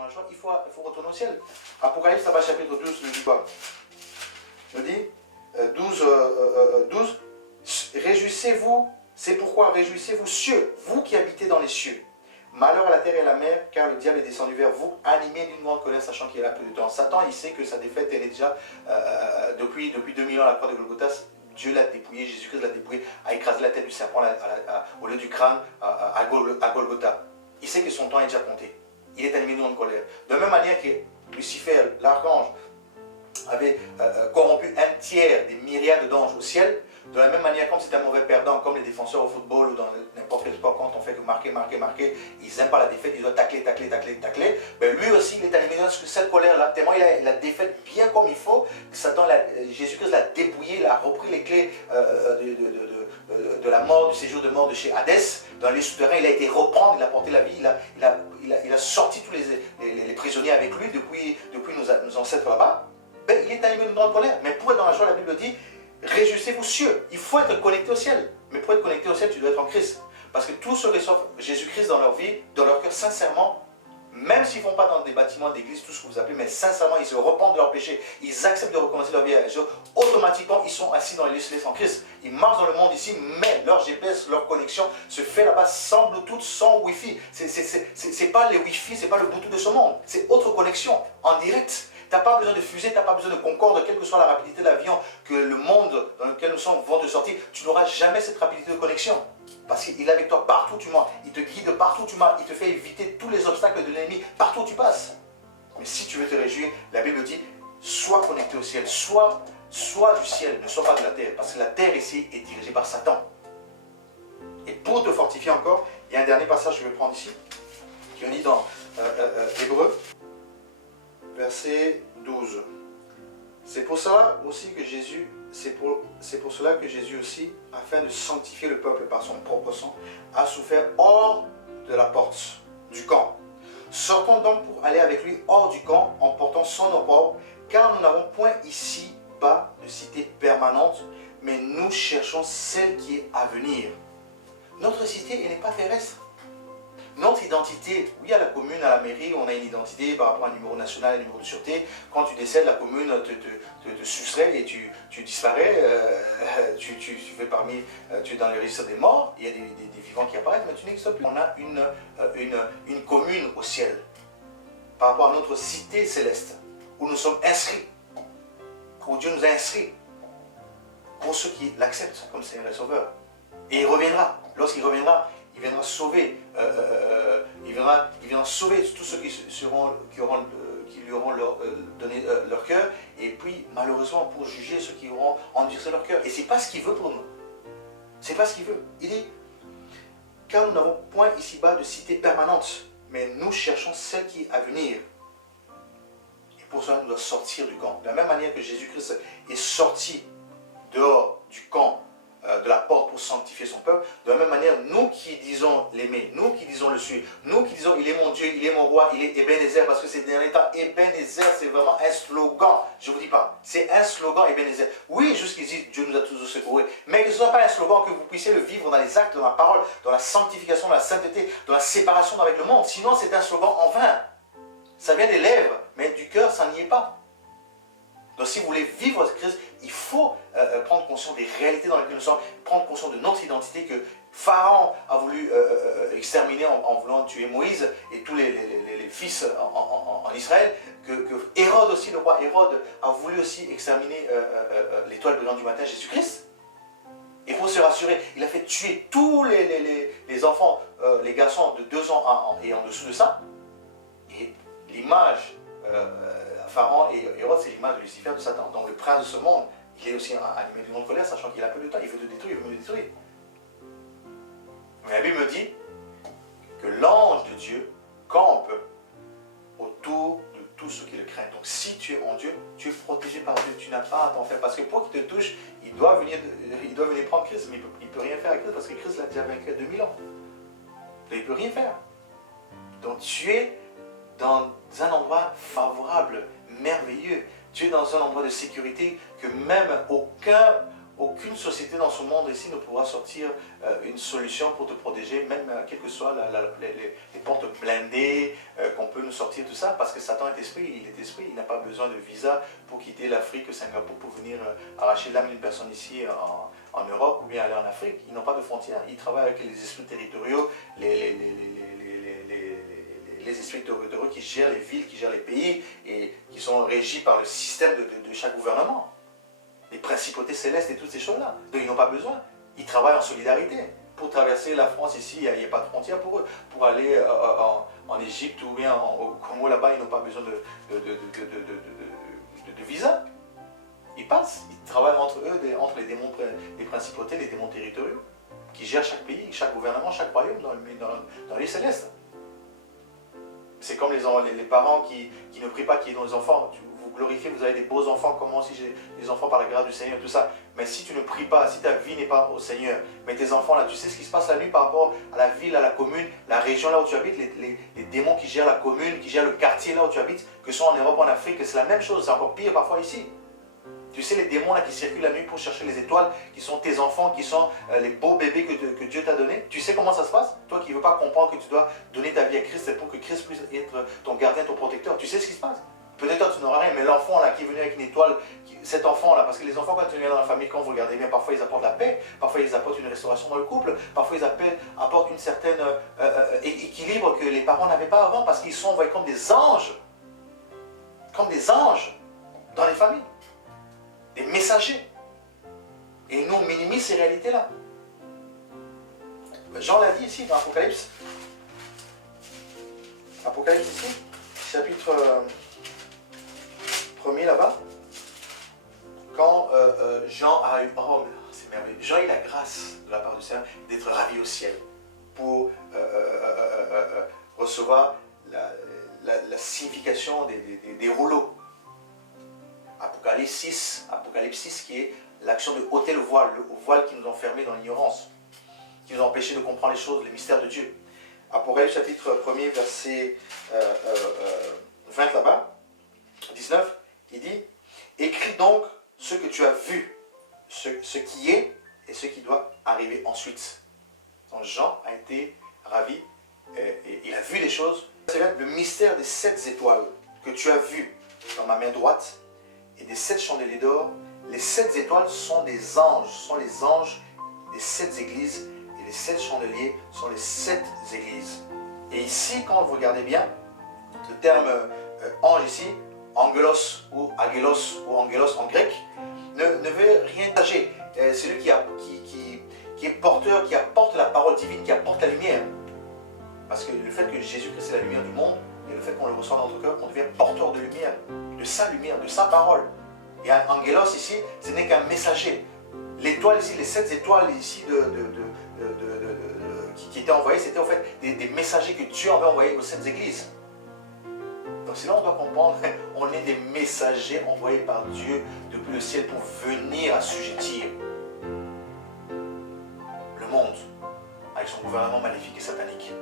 dans la joie, il faut retourner au ciel. Apocalypse, chapitre 12, nous dit quoi? Nous dit 12, réjouissez-vous, c'est pourquoi réjouissez-vous cieux, vous qui habitez dans les cieux. Malheur à la terre et à la mer, car le diable est descendu vers vous, animé d'une grande colère, sachant qu'il est là peu de temps. Satan, il sait que sa défaite, elle est déjà, depuis 2000 ans à la croix de Golgotha, Dieu l'a dépouillé, Jésus-Christ l'a dépouillé, a écrasé la tête du serpent au lieu du crâne à Golgotha. Il sait que son temps est déjà compté. Il est animé d'une grande colère. De la même manière que Lucifer, l'archange, avait corrompu un tiers des myriades d'anges au ciel, de la même manière, comme c'est un mauvais perdant, comme les défenseurs au football ou dans n'importe quel sport, quand on fait que marquer, ils n'aiment pas la défaite, ils doivent tacler. Ben lui aussi, il est animé de cette colère-là, tellement il a défaite bien comme il faut, Satan, Jésus-Christ l'a dépouillé, il a repris les clés de la mort, du séjour de mort de chez Hadès, dans les souterrains, il a été reprendre, il a porté la vie, il a sorti tous les prisonniers avec lui depuis nos ancêtres là-bas. Ben, il est animé d'une grande colère. Mais pour être dans la joie, la Bible dit, réjouissez-vous cieux. Il faut être connecté au ciel. Mais pour être connecté au ciel, tu dois être en Christ. Parce que tous ceux qui reçoivent Jésus-Christ dans leur vie, dans leur cœur, sincèrement, même s'ils ne vont pas dans des bâtiments d'église, tout ce que vous appelez, mais sincèrement, ils se repentent de leurs péchés, ils acceptent de recommencer leur vie à Dieu, automatiquement, ils sont assis dans les lieux célestes en Christ. Ils marchent dans le monde ici, mais leur GPS, leur connexion se fait là-bas sans Bluetooth, sans Wi-Fi. C'est pas les Wi-Fi, c'est pas le Bluetooth de ce monde. C'est autre connexion, en direct. Tu n'as pas besoin de fusée, tu n'as pas besoin de Concorde, quelle que soit la rapidité de l'avion que le monde dans lequel nous sommes vont te sortir. Tu n'auras jamais cette rapidité de connexion. Parce qu'il est avec toi partout où tu vas. Il te guide partout où tu vas. Il te fait éviter tous les obstacles de l'ennemi partout où tu passes. Mais si tu veux te réjouir, la Bible dit, sois connecté au ciel, sois du ciel, ne sois pas de la terre. Parce que la terre ici est dirigée par Satan. Et pour te fortifier encore, il y a un dernier passage que je vais prendre ici, qui est dit dans Hébreux. Verset 12. C'est pour cela aussi que Jésus, c'est pour cela que Jésus aussi, afin de sanctifier le peuple par son propre sang, a souffert hors de la porte du camp. Sortons donc pour aller avec lui hors du camp en portant son opprobre, car nous n'avons point ici-bas de cité permanente, mais nous cherchons celle qui est à venir. Notre cité, elle n'est pas terrestre. Notre identité, oui, à la commune, à la mairie, on a une identité par rapport à un numéro national, un numéro de sûreté. Quand tu décèdes, la commune te sustrait et tu disparais. Tu es dans les registres des morts. Il y a des vivants qui apparaissent, mais tu n'existes plus. On a une commune au ciel par rapport à notre cité céleste où nous sommes inscrits, où Dieu nous a inscrits pour ceux qui l'acceptent comme Seigneur et Sauveur. Et il reviendra. Lorsqu'il reviendra, il viendra sauver, il viendra sauver tous ceux qui lui auront donné leur cœur, et puis malheureusement pour juger ceux qui auront endurci leur cœur. Et c'est pas ce qu'il veut pour nous. C'est pas ce qu'il veut. Il dit, car nous n'avons point ici-bas de cité permanente, mais nous cherchons celle qui est à venir. Et pour cela, nous devons sortir du camp. De la même manière que Jésus-Christ est sorti dehors du camp, de la porte pour sanctifier son peuple, de la même manière, nous qui disons l'aimer, nous qui disons le suivre, nous qui disons il est mon Dieu, il est mon roi, il est Ebenezer, parce que ces derniers temps, Ebenezer, c'est vraiment un slogan, je ne vous dis pas, c'est un slogan Ebenezer. Oui, jusqu'ici, Dieu nous a toujours secourus, mais que ce ne soit pas un slogan, que vous puissiez le vivre dans les actes, dans la parole, dans la sanctification, dans la sainteté, dans la séparation avec le monde, sinon c'est un slogan en vain. Ça vient des lèvres, mais du cœur, ça n'y est pas. Donc si vous voulez vivre Christ, il faut prendre conscience des réalités dans lesquelles nous sommes, prendre conscience de notre identité que Pharaon a voulu exterminer en voulant tuer Moïse et tous les fils en Israël, que Hérode aussi, le roi Hérode, a voulu aussi exterminer l'étoile brillante du matin, Jésus-Christ. Et pour se rassurer, il a fait tuer tous les enfants, les garçons de 2 ans et en dessous de ça. Et l'image... Pharaon et Hérode, c'est l'image de Lucifer, de Satan. Donc le prince de ce monde, il est aussi animé d'une grande colère, sachant qu'il a peu de temps, il veut te détruire, il veut me détruire. Mais la Bible me dit que l'ange de Dieu campe autour de tous ceux qui le craignent. Donc si tu es en Dieu, tu es protégé par Dieu, tu n'as pas à t'en faire. Parce que pour qu'il te touche, il doit venir prendre Christ, mais il ne peut rien faire avec Christ, parce que Christ l'a déjà vaincu il y a 2000 ans. Donc il ne peut rien faire. Donc tu es dans un endroit favorable, merveilleux. Tu es dans un endroit de sécurité que même aucune société dans ce monde ici ne pourra sortir une solution pour te protéger, même quelles que soient les portes blindées qu'on peut nous sortir, tout ça, parce que Satan est esprit, il n'a pas besoin de visa pour quitter l'Afrique, Singapour, pour venir arracher l'âme d'une personne ici en Europe ou bien aller en Afrique. Ils n'ont pas de frontières, ils travaillent avec les esprits territoriaux, les esprits territoriaux qui gèrent les villes, qui gèrent les pays et qui sont régis par le système de chaque gouvernement. Les principautés célestes et toutes ces choses-là. Donc ils n'ont pas besoin. Ils travaillent en solidarité. Pour traverser la France ici, il n'y a pas de frontière pour eux. Pour aller en Égypte ou bien au Congo, là-bas, ils n'ont pas besoin de visa. Ils passent. Ils travaillent entre eux, entre les démons, les principautés, les démons territoriaux, qui gèrent chaque pays, chaque gouvernement, chaque royaume dans les célestes. C'est comme les parents qui ne prient pas, qui aident les enfants. Vous glorifiez, vous avez des beaux enfants, comme moi aussi j'ai des enfants par la grâce du Seigneur, tout ça. Mais si tu ne pries pas, si ta vie n'est pas au Seigneur, mais tes enfants là, tu sais ce qui se passe la nuit par rapport à la ville, à la commune, la région là où tu habites, les démons qui gèrent la commune, qui gèrent le quartier là où tu habites, que ce soit en Europe ou en Afrique, c'est la même chose, c'est encore pire parfois ici. Tu sais les démons là qui circulent la nuit pour chercher les étoiles, qui sont tes enfants, qui sont les beaux bébés que Dieu t'a donnés. Tu sais comment ça se passe? Toi qui ne veux pas comprendre que tu dois donner ta vie à Christ, c'est pour que Christ puisse être ton gardien, ton protecteur. Tu sais ce qui se passe? Peut-être toi tu n'auras rien, mais l'enfant là qui est venu avec une étoile, cet enfant là, parce que les enfants quand ils viennent dans la famille, quand vous regardez bien, parfois ils apportent la paix, parfois ils apportent une restauration dans le couple, parfois ils apportent une certaine équilibre que les parents n'avaient pas avant, parce qu'ils sont envoyés comme des anges dans les familles. Des messagers. Et nous, on minimise ces réalités-là. Jean l'a dit ici dans Apocalypse. Apocalypse ici, chapitre 1er là-bas. Quand Jean a eu... Oh, c'est merveilleux. Jean a eu la grâce de la part du Seigneur d'être ravi au ciel pour recevoir la signification des rouleaux. Apocalypse 6 qui est l'action de ôter le voile qui nous a enfermés dans l'ignorance, qui nous a empêchés de comprendre les choses, les mystères de Dieu. Apocalypse chapitre 1er, verset 20 là-bas, 19, il dit « Écris donc ce que tu as vu, ce qui est et ce qui doit arriver ensuite. » Donc Jean a été ravi, et il a vu les choses. C'est le mystère des 7 étoiles que tu as vu dans ma main droite, et des 7 chandeliers d'or. Les 7 étoiles sont des anges, sont les anges des 7 églises, et les 7 chandeliers sont les 7 églises. Et ici, quand vous regardez bien, le terme ange ici, angelos ou angelos en grec, ne veut rien cacher. C'est celui qui est porteur, qui apporte la parole divine, qui apporte la lumière. Parce que le fait que Jésus-Christ est la lumière du monde, et le fait qu'on le reçoit dans notre cœur, on devient porteur de lumière, de sa parole. Et un angelos ici, ce n'est qu'un messager. L'étoile ici, les 7 étoiles ici qui étaient envoyées, c'était en fait des messagers que Dieu avait envoyés aux 7 églises. Donc c'est là on doit comprendre, on est des messagers envoyés par Dieu depuis le ciel pour venir assujettir le monde avec son gouvernement maléfique et satanique,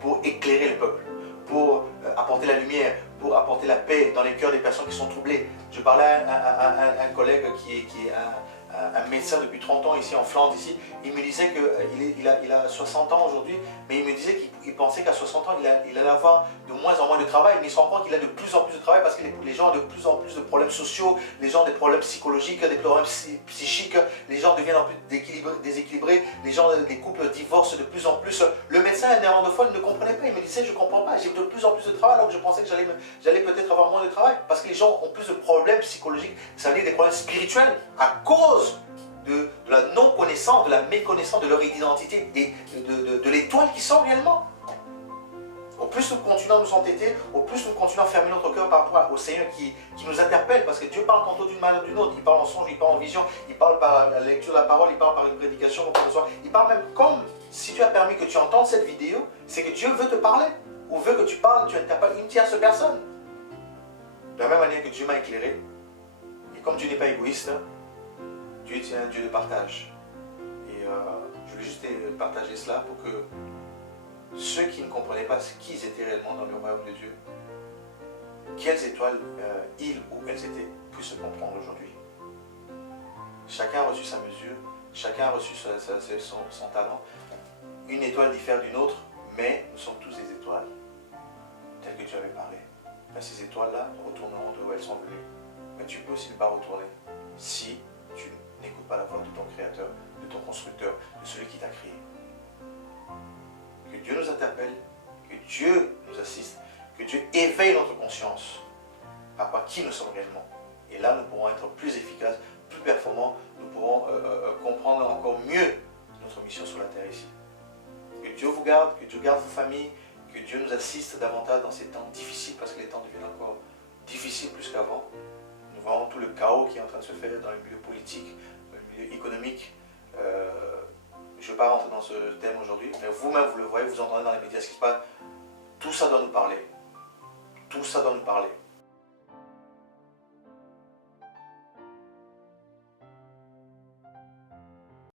pour éclairer le peuple, pour apporter la lumière, pour apporter la paix dans les cœurs des personnes qui sont troublées. Je parlais à un collègue qui est un médecin depuis 30 ans ici en Flandre, ici. Il me disait qu'il a 60 ans aujourd'hui, mais il me disait qu'il pensait qu'à 60 ans, il allait avoir de moins en moins de travail, mais il se rend compte qu'il a de plus en plus de travail parce que les gens ont de plus en plus de problèmes sociaux, les gens ont des problèmes psychologiques, des problèmes psychiques, les gens deviennent en plus déséquilibrés, les couples divorcent de plus en plus. Le médecin néerlandophone ne comprenait pas, il me disait je ne comprends pas, j'ai de plus en plus de travail alors que je pensais que j'allais peut-être avoir moins de travail, parce que les gens ont plus de problèmes psychologiques, ça veut dire des problèmes spirituels à cause de la non-connaissance, de la méconnaissance de leur identité et de l'étoile qui sont réellement. Au plus nous continuons à nous entêter, au plus nous continuons à fermer notre cœur par rapport au Seigneur qui nous interpelle, parce que Dieu parle tantôt d'une manière ou d'une autre. Il parle en songe, il parle en vision, il parle par la lecture de la parole, il parle par une prédication, il parle même comme si tu as permis que tu entendes cette vidéo, c'est que Dieu veut te parler, ou veut que tu parles, tu interpelles une tierce personne. De la même manière que Dieu m'a éclairé, et comme Dieu n'est pas égoïste, Dieu est un Dieu de partage. Et je voulais juste partager cela pour que ceux qui ne comprenaient pas qui ils étaient réellement dans le royaume de Dieu, quelles étoiles ils ou elles étaient, puissent se comprendre aujourd'hui. Chacun a reçu sa mesure, chacun a reçu son talent. Une étoile diffère d'une autre, mais nous sommes tous des étoiles, telles que Dieu avait parlé. Mais ces étoiles-là retourneront de où elles sont venues. Mais tu peux aussi ne pas retourner si tu n'écoutes pas la voix de ton Créateur, de ton Constructeur, de celui qui t'a créé. Que Dieu nous interpelle, que Dieu nous assiste, que Dieu éveille notre conscience par rapport à qui nous sommes réellement. Et là, nous pourrons être plus efficaces, plus performants, nous pourrons comprendre encore mieux notre mission sur la terre ici. Que Dieu vous garde, que Dieu garde vos familles, que Dieu nous assiste davantage dans ces temps difficiles, parce que les temps deviennent encore difficiles plus qu'avant. Nous voyons tout le chaos qui est en train de se faire dans le milieu politique, dans le milieu économique. Je ne vais pas rentrer dans ce thème aujourd'hui, mais vous-même vous le voyez, vous entendez dans les médias ce qui se passe. Tout ça doit nous parler. Tout ça doit nous parler.